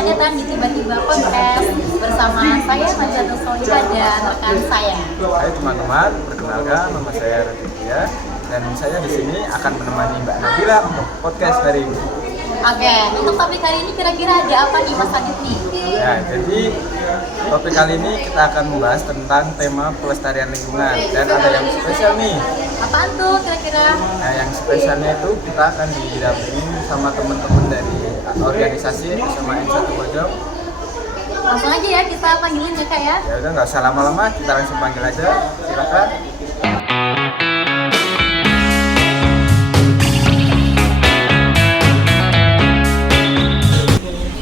selamat datang di Tiba-Tiba Podcast bersama saya Najat Solihah dan rekan saya. Hai teman-teman, perkenalkan nama saya Raditya dan saya di sini akan menemani Mbak Nabila untuk podcast hari ini. Oke, untuk topik kali ini kira-kira ada apa nih Mas Adit nih? Ya, jadi topik kali ini kita akan membahas tentang tema pelestarian lingkungan dan ada yang spesial nih. Apaan tuh kira-kira? Nah, yang spesialnya itu kita akan didampingi sama teman-teman dari organisasi SMA N1 Bojong. Langsung aja ya kita panggilin ya Kak ya. Ya udah nggak usah lama-lama, kita langsung panggil aja. Silakan.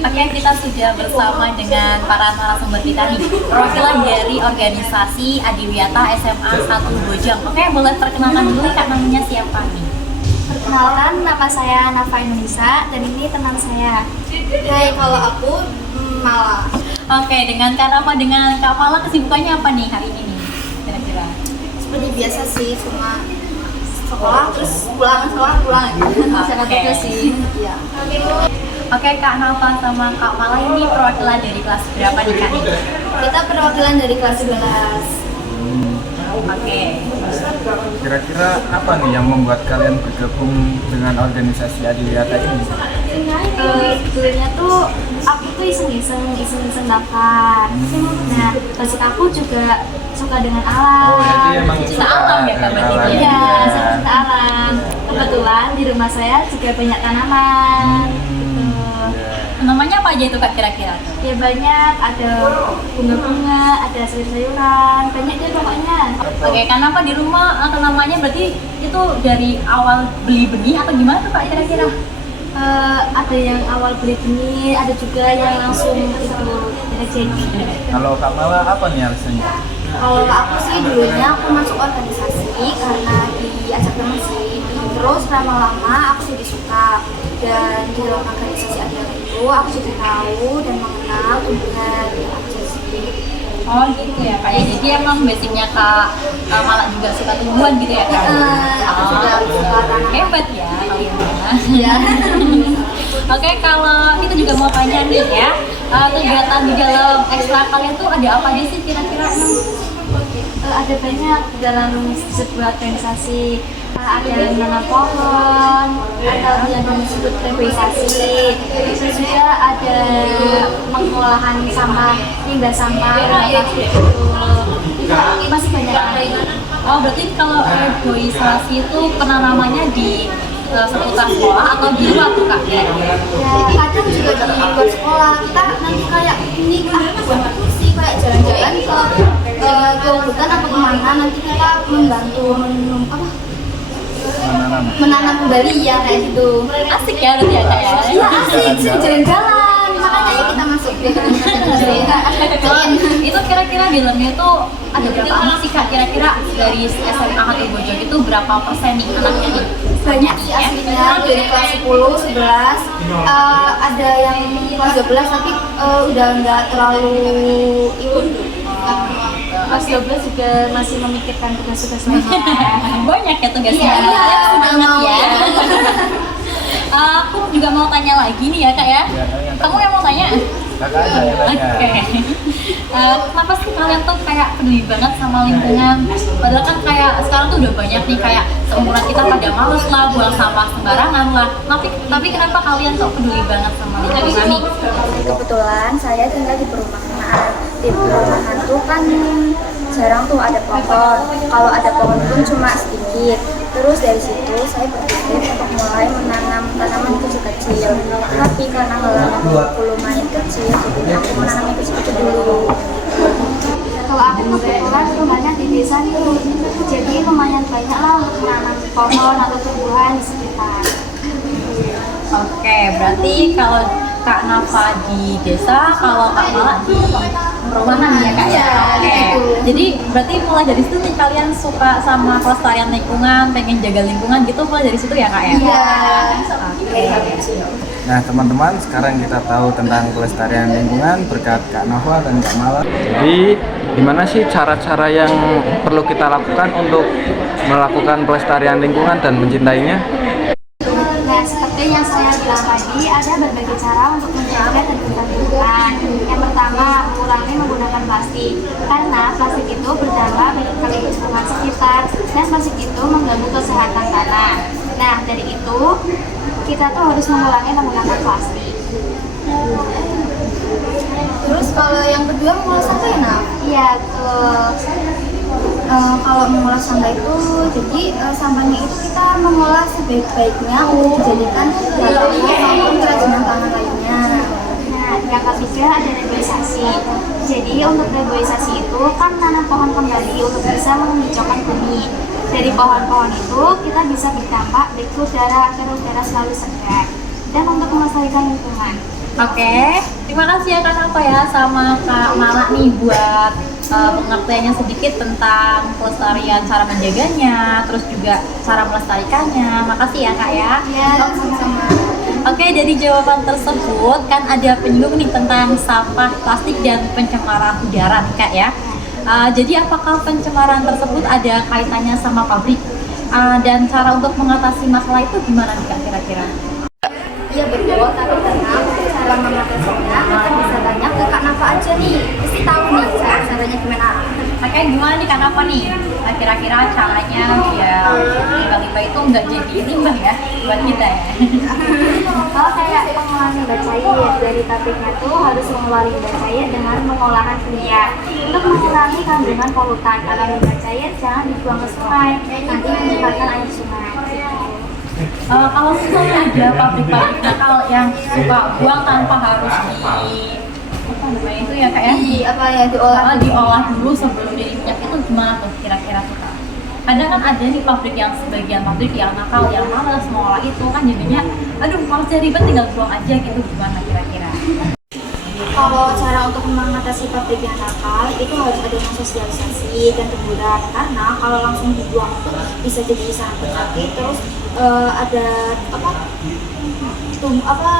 Oke, kita sudah bersama dengan para narasumber kita nih, perwakilan dari organisasi Adiwiyata SMA 1 Bojong. Oke, boleh perkenalkan dulu Kak, namanya siapa nih? Perkenalkan, nama saya Nafa Indonesia dan ini teman saya. Hai, kalau aku Mala. Oke, dengan Kak Nafa, dengan Kak Mala kesibukannya apa nih hari ini nih, kira-kira? Seperti biasa sih, cuma sekolah terus pulang gitu. Masyarakat juga sih. Iya. Oke, Kak Nafa sama Kak Mala ini perwakilan dari kelas berapa nih Kak? Kita perwakilan dari kelas 11. Oke. Kira-kira apa nih yang membuat kalian bergabung dengan organisasi Adiwiyata ini? Dulunya tuh aku tuh iseng-iseng daftar. Nah, basic aku juga suka dengan alam. Oh, jadi emang Cinta alam ya, Kak, berarti alam. Iya, saya cinta alam. Kebetulan di rumah saya juga banyak tanaman. Namanya apa aja itu Kak kira-kira? Ya banyak, ada bunga-bunga, ada sayur-sayuran, banyak deh pokoknya. Oke, Kak Nafa di rumah namanya berarti itu dari awal beli benih atau gimana tuh Kak kira-kira? Ada yang awal beli benih, ada juga yang langsung itu jadi. Kalau Kak Mala apa nih alasannya? Kalau aku sih dulunya aku masuk organisasi karena diajak teman sih. Terus lama-lama aku jadi suka dan di dalam organisasi ada itu aku jadi tahu dan mengenal tumbuhan yang aja sih. Oh gitu ya Kak, ya jadi emang basicnya Kak Mala juga suka tumbuhan gitu ya Kak? Aku juga suka tanaman. Hebat ya kalian ya. Iya. Oke, kalau itu juga mau tanya nih ya, kegiatan di dalam ekstra kalian tuh ada apa aja sih kira-kira? Ada banyak dalam sebuah organisasi. Ada yang menanam pohon, ada yang disebut reboisasi, terus juga ada pengolahan sampah, limbah sampah, itu masih banyak. Oh berarti kalau reboisasi itu penanamannya di seputar sekolah atau di luar tuh Kak? Ya kadang juga di luar sekolah kita nanti kayak ini sih kayak jalan-jalan ke hutan atau kemana nanti kita membantu menanam kembali ya kayak gitu. Asik ya berarti ya Kak ya? Iya asik sih jalan-jalan, makanya ya kita masuk ke Itu kira-kira di dalamnya itu ada berapa anak sih Kak kira-kira dari SMA 1 Bojong itu berapa persen nih anaknya nih? Banyak sih aslinya dari kelas 10, 11 ada yang kelas 12 tapi udah nggak terlalu ikut. Kelas 12 juga masih memikirkan tugas-tugas lainnya. Banyak ya tugasnya. Iya, udah mau ya. Aku juga mau tanya lagi nih ya Kak ya. Kamu yang mau tanya? Kakak aja yang nanya. Oke. Kenapa sih kalian tuh kayak peduli banget sama lingkungan? Padahal kan kayak sekarang tuh udah banyak nih kayak seumuran kita pada males lah buang sampah sembarangan lah. Tapi kenapa kalian tuh peduli banget sama lingkungan nih? Kebetulan saya tinggal di perumahan. Di perumahan tuh kan jarang tuh ada pohon. Kalau ada pohon pun cuma sedikit. Terus dari situ saya berpikir untuk mulai menanam tanaman kecil-kecil. Tapi karena halamanku lumayan kecil, jadi aku menanam yang kecil-kecil dulu. Kalau aku kebetulan rumahnya di desa nih, jadi lumayan banyak lah untuk menanam pohon atau tumbuhan di sekitar. Oke, berarti kalau Kak Nafa di desa, kalau Kak Mala di perumahan ya Kak ya? Oke. Jadi berarti mulai dari situ nih kalian suka sama pelestarian lingkungan, pengen jaga lingkungan gitu mulai dari situ ya Kak ya? Iya. Oke. Nah teman-teman, sekarang kita tahu tentang pelestarian lingkungan berkat Kak Nafa dan Kak Mala. Jadi gimana sih cara-cara yang perlu kita lakukan untuk melakukan pelestarian lingkungan dan mencintainya? Nah, seperti yang saya bilang tadi, ada berbagai cara untuk menjaga kebersihan lingkungan. Yang pertama, mengurangi menggunakan plastik. Karena plastik itu berdampak ke lingkungan sekitar dan plastik itu mengganggu kesehatan tanah. Nah, dari itu kita tuh harus mengurangi menggunakan plastik. Terus kalau yang kedua mengolah sampah ya, Nak? Iya, betul. Kalau mengolah sampah itu, jadi sampahnya itu kita mengolah sebaik-baiknya untuk dijadikan bahan maupun kerajinan tangan lainnya. Nah, yang ketiga ada reboisasi. Jadi untuk reboisasi itu kan nanam pohon kembali untuk bisa menghijaukan bumi. Dari pohon-pohon itu kita bisa berdampak baik ke udara agar udara selalu segar dan untuk melestarikan lingkungan. Oke, terima kasih ya Kak Nafa ya sama Kak Mala nih buat pengertiannya sedikit tentang pelestarian, cara menjaganya, terus juga cara melestarikannya. Makasih ya Kak ya. Ya, sama-sama. Oke, dari jawaban tersebut kan ada penyinggung nih tentang sampah plastik dan pencemaran udara nih Kak ya. Jadi apakah pencemaran tersebut ada kaitannya sama pabrik? Dan cara untuk mengatasi masalah itu gimana nih Kak kira-kira? Iya betul, tapi karena cara mengatasinya kita bisa tanya ke Kak Nafa aja nih. Pasti tahu nih caranya gimana. Makanya gimana nih Kak Nafa nih? Kira-kira caranya biar limbah-limbah itu nggak jadi limbah ya buat kita ya? Kalau kayak pengolahan limbah cair dari pabriknya tuh harus mengeluarkan limbah cair dengan pengolahan kimia untuk mengurangi kandungan polutan. Kalau limbah cair jangan dibuang ke sungai, nanti menyebabkan air sungai. Kalau misalnya ada pabrik-pabrik nakal yang suka buang tanpa harus apa namanya itu ya Kak ya? Diolah dulu sebelum jadi minyak itu gimana tuh kira-kira tuh Kak? Kadang kan ada nih pabrik yang sebagian pabrik yang nakal yang malas mengolah itu kan jadinya aduh malas ribet tinggal buang aja gitu, gimana kira-kira? Kalau cara untuk mengatasi pabrik yang nakal itu harus ada sosialisasi dan teguran, karena kalau langsung dibuang itu bisa jadi sangat penyakit. Terus ada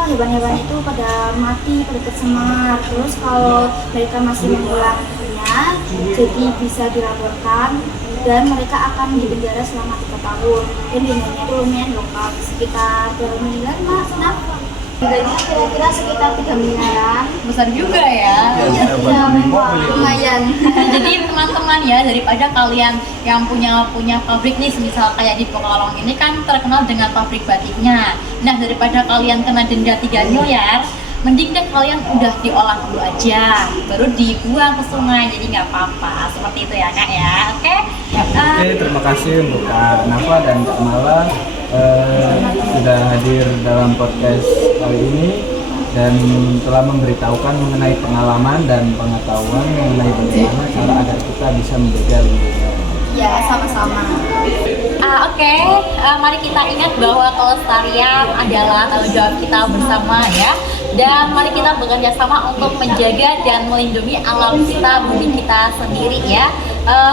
hewan-hewan itu pada mati, pada tercemar. Terus kalau mereka masih mengulanginya, jadi bisa dilaporkan dan mereka akan dipenjara selama 3 tahun. Dan dendanya itu lumayan loh Kak, sekitar berapa miliar Mas? Dendanya kira-kira sekitar 3 miliaran. Besar juga ya. Lumayan. Jadi teman-teman ya, daripada kalian yang punya pabrik nih, misal kayak di Pekalongan ini kan terkenal dengan pabrik batiknya. Nah, daripada kalian kena denda 3 miliar, mending deh kalian udah diolah dulu aja, baru dibuang ke sungai, jadi nggak apa-apa. Seperti itu ya Kak ya. Oke. Oke, terima kasih untuk Kak Nafa dan Kak Mala sudah hadir dalam podcast kali ini dan telah memberitahukan mengenai pengalaman dan pengetahuan mengenai bagaimana cara agar kita bisa menjaga lingkungan. Ya, sama-sama. Oke, mari kita ingat bahwa kelestarian adalah tanggung jawab kita bersama ya. Dan mari kita bekerja sama untuk menjaga dan melindungi alam kita, bumi kita sendiri ya.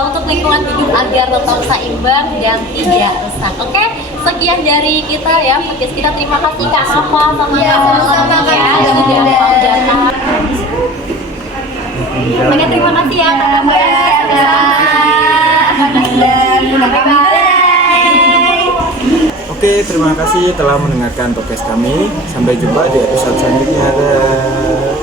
Untuk lingkungan hidup agar tetap seimbang dan tidak rusak. Oke, sekian dari kita ya, podcast kita. Terima kasih Kak Nafa sama sama-sama, Kak. ya sudah mau datang. Oke, terima kasih ya Kak Nafa. Oke, terima kasih telah mendengarkan podcast kami. Sampai jumpa di episode selanjutnya. Dadah.